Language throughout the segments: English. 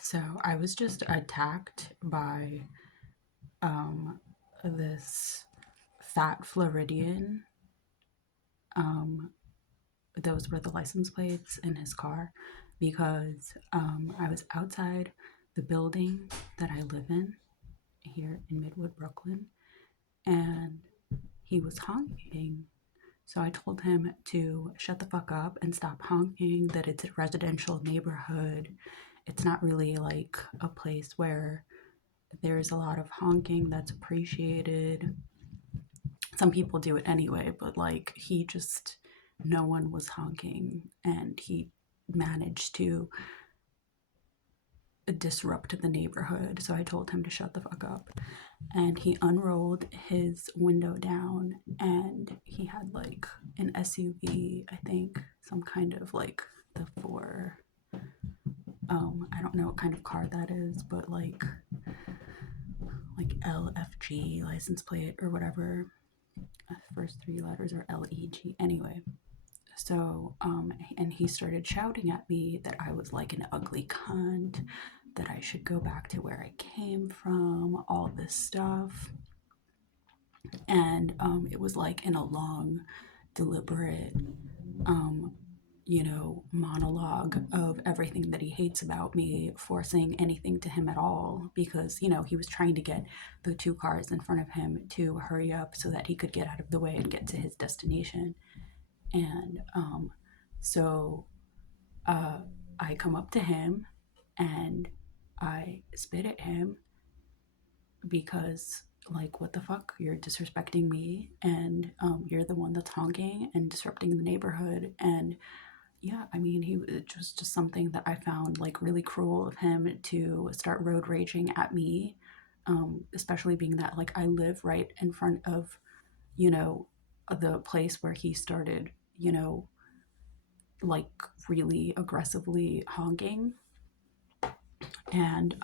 So I was just attacked by um, this fat Floridian. Um, those were the license plates in his car because I was outside the building that I live in here in Midwood, Brooklyn, and he was honking. So I told him to shut the fuck up and stop honking, that it's a residential neighborhood. It's not really like a place where there's a lot of honking that's appreciated. Some people do it anyway, but like no one was honking and he managed to disrupt the neighborhood. So I told him to shut the fuck up. And he unrolled his window down and he had like an SUV, I think, some kind of like the four. I don't know what kind of car that is, but like LFG license plate or whatever. First three letters are LEG. Anyway, and he started shouting at me that I was like an ugly cunt, that I should go back to where I came from, all this stuff. And it was like in a long, deliberate, um, monologue of everything that he hates about me, forcing anything to him at all, because, he was trying to get the two cars in front of him to hurry up so that he could get out of the way and get to his destination. And so uh, I come up to him and I spit at him because, like, what the fuck? You're disrespecting me, and you're the one that's honking and disrupting the neighborhood. And yeah, I mean, it was just something that I found like really cruel of him to start road raging at me, especially being that like I live right in front of, you know, the place where he started, like really aggressively honking. And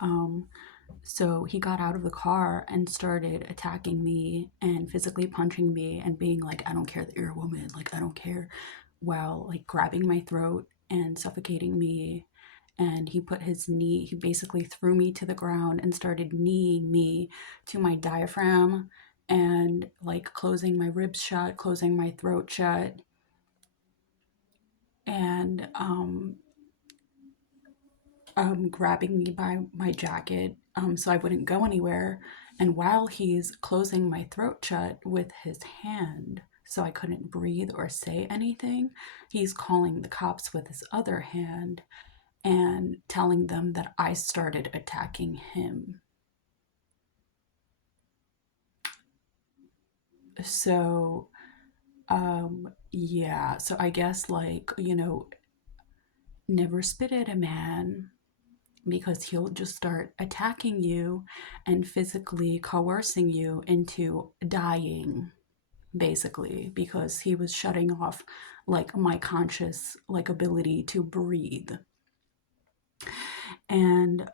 so he got out of the car and started attacking me and physically punching me and being like, I don't care that you're a woman, like, I don't care, while like grabbing my throat and suffocating me. And he basically threw me to the ground and started kneeing me to my diaphragm and like closing my ribs shut, closing my throat shut. And grabbing me by my jacket so I wouldn't go anywhere. And while he's closing my throat shut with his hand, so I couldn't breathe or say anything, he's calling the cops with his other hand and telling them that I started attacking him. So, yeah, so I guess, like, never spit at a man because he'll just start attacking you and physically coercing you into dying, basically, because he was shutting off like my conscious like ability to breathe. And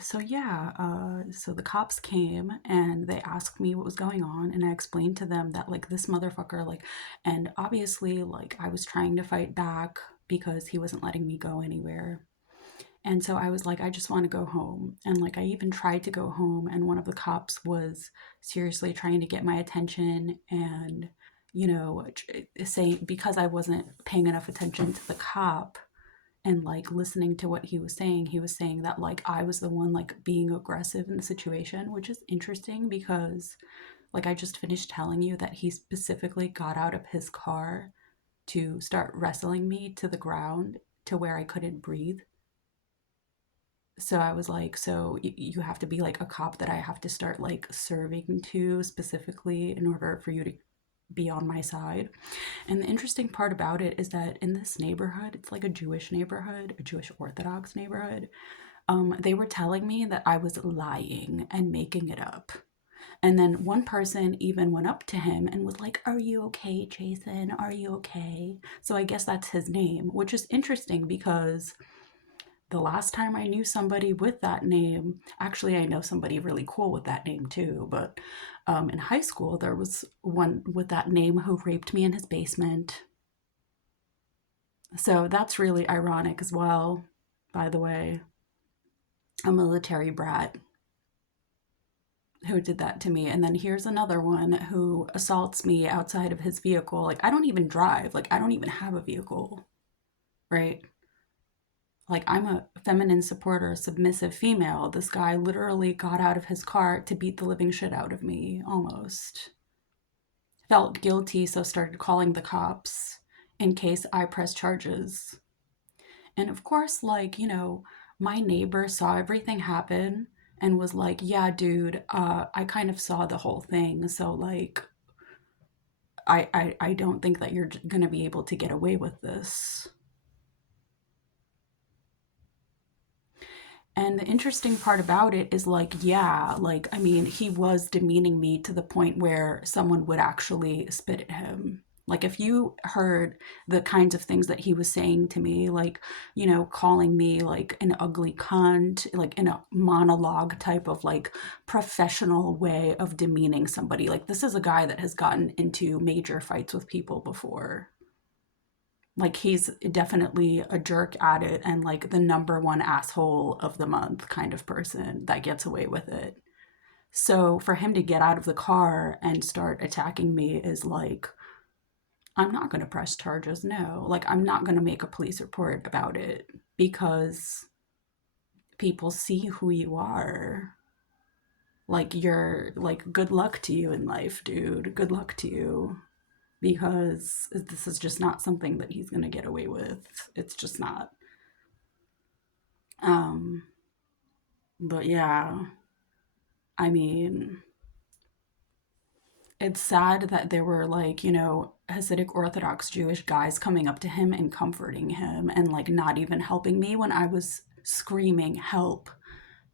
so yeah, so the cops came and they asked me what was going on, and I explained to them that like this motherfucker, like, and obviously like I was trying to fight back because he wasn't letting me go anywhere. And so I was like, I just want to go home. And like, I even tried to go home, and one of the cops was seriously trying to get my attention and, saying, because I wasn't paying enough attention to the cop and like listening to what he was saying that like I was the one like being aggressive in the situation, which is interesting because like I just finished telling you that he specifically got out of his car to start wrestling me to the ground to where I couldn't breathe. So I was like, so you have to be like a cop that I have to start like serving to specifically in order for you to be on my side. And the interesting part about it is that in this neighborhood, it's like a Jewish neighborhood, a Jewish Orthodox neighborhood. They were telling me that I was lying and making it up. And then one person even went up to him and was like, "Are you okay, Jason? Are you okay?" So I guess that's his name, which is interesting because the last time I knew somebody with that name, actually, I know somebody really cool with that name too, but in high school, there was one with that name who raped me in his basement. So that's really ironic as well, by the way. a military brat who did that to me. And then here's another one who assaults me outside of his vehicle. Like, I don't even drive, like, I don't even have a vehicle, right? Like, I'm a feminine supporter, submissive female. This guy literally got out of his car to beat the living shit out of me, almost. Felt guilty, so started calling the cops in case I press charges. And of course, like, my neighbor saw everything happen and was like, yeah, dude, I kind of saw the whole thing. So, like, I don't think that you're going to be able to get away with this. And the interesting part about it is like, yeah, like, I mean, he was demeaning me to the point where someone would actually spit at him. Like, if you heard the kinds of things that he was saying to me, like, calling me like an ugly cunt, like in a monologue type of like professional way of demeaning somebody. Like, this is a guy that has gotten into major fights with people before. Like, he's definitely a jerk at it and like the number one asshole of the month kind of person that gets away with it. So for him to get out of the car and start attacking me is like, I'm not going to press charges. No, like, I'm not going to make a police report about it because people see who you are. Like, you're like, good luck to you in life, dude. Good luck to you, because this is just not something that he's going to get away with. It's just not. Um, but yeah, I mean, it's sad that there were like, Hasidic Orthodox Jewish guys coming up to him and comforting him and like not even helping me when I was screaming, help,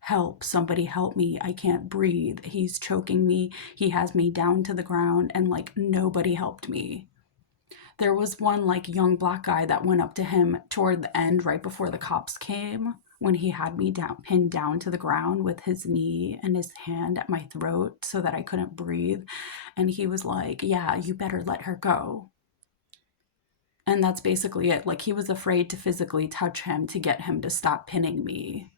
help, somebody help me. I can't breathe. He's choking me. He has me down to the ground, and like nobody helped me. There was one like young black guy that went up to him toward the end, right before the cops came, when he had me down, pinned down to the ground with his knee and his hand at my throat so that I couldn't breathe. And he was like, yeah, you better let her go. And that's basically it. Like, he was afraid to physically touch him to get him to stop pinning me.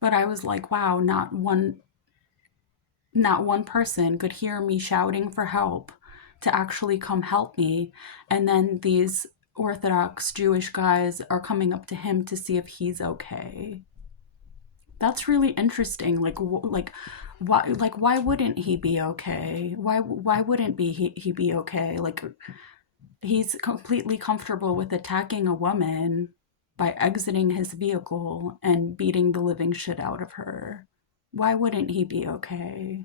But I was like, wow, not one person could hear me shouting for help to actually come help me. And then these Orthodox Jewish guys are coming up to him to see if he's okay. That's really interesting. Why wouldn't he be okay? Why wouldn't he be okay? Like, he's completely comfortable with attacking a woman by exiting his vehicle and beating the living shit out of her. Why wouldn't he be okay?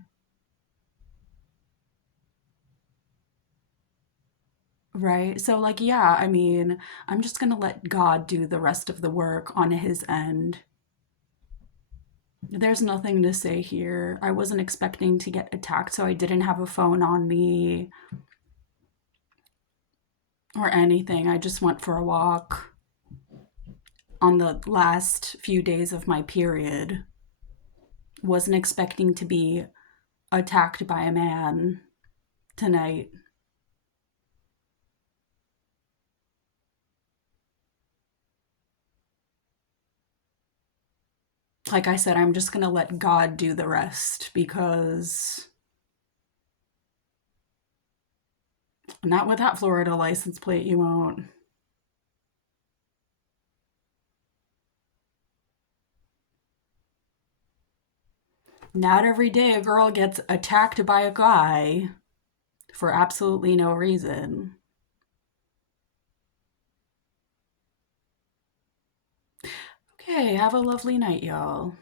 Right. So, like, yeah, I mean, I'm just going to let God do the rest of the work on his end. There's nothing to say here. I wasn't expecting to get attacked, so I didn't have a phone on me or anything. I just went for a walk on the last few days of my period. Wasn't expecting to be attacked by a man tonight. Like I said, I'm just going to let God do the rest, because not with that Florida license plate, you won't. Not every day a girl gets attacked by a guy for absolutely no reason. Okay, have a lovely night, y'all.